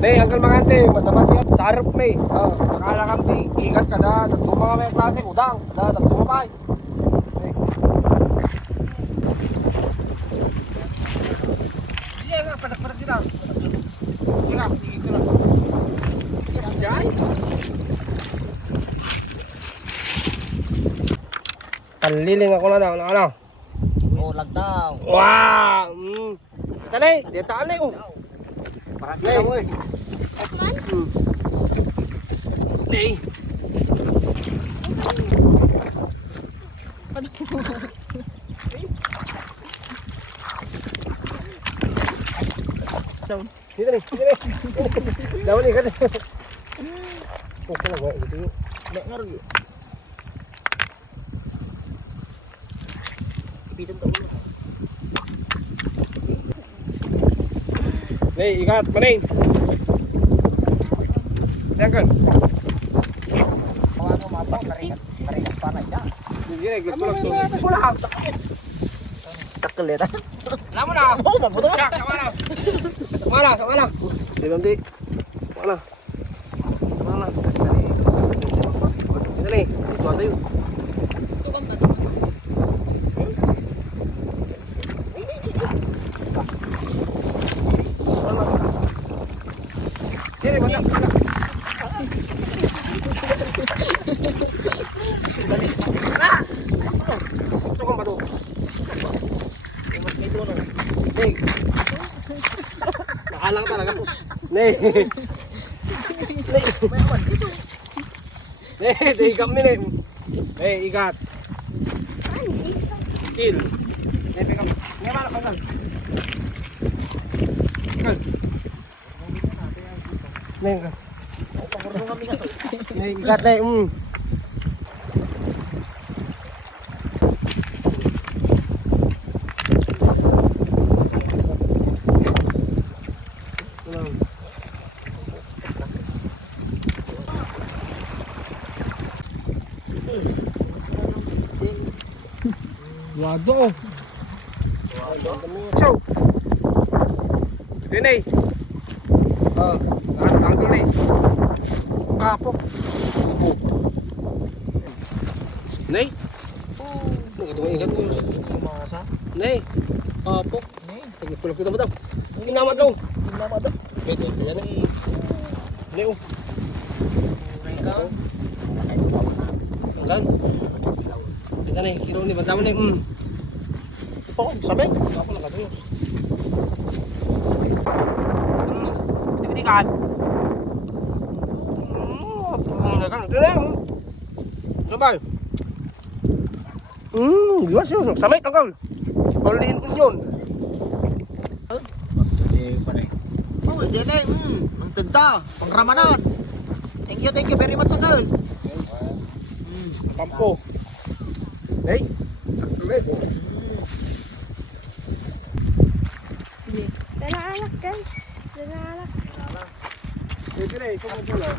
May, angkal mangante, madamat yan, sarap may. Nakala kang di, ingat ka na, nagtuma nga may klase, udang, na, nagtuma pa. Sige nga, patak-patak kita. Sige nga, higit ko na. Yes, Jai. Panliling ako na daw, ano? Oh, lagdaw. Wow! Tanay, di tanay oh. Para kita mo eh. Nay. Dito nih, dito nih. Daw ni kan. Oh, kala gua gitu. Nek ngaruh yuk. Ipitan tak ulo. Nih, ikat, maning. Jangan. Kalau mata meringat panai dah. Gini, gelap tuh. Pulang. Tekel ya dah. Lama na. Oh, mabuto. Sak, mana? Mana, mana? Di nanti. Mana? Mana? Sini, itu ada yuk. Sini, mana? Ito kang bato. Nih. Nakalang talaga. Nih. Nih, di kami nih. Nih, ikat. Kill. Nih, pick up. Nih, mana kan? Nih, ikat. Nih, ikat nih. Wado. Ciao. Sini. Angkol nih. Apok. Nih. Ingat terus. Masa? Nih. Apok. Nih, Tulog kita daw. Inamat daw. nama dah. Ito, yan eh. Nih, oh. Mereka. Hanggang. Kita nih, kiro nih, bantaman nih. Oh, sabay. Ako nakatuyos. Titik-tikan. Sabay. Biwas yun. Samay, tanggal. Only in union. Oh, diyan eh. Ang tenda. Pangramanan. Thank you very much, Uncle. Kampo. Hey. Danaanak guys. Danaanak. Sige na, ikaw mo pala.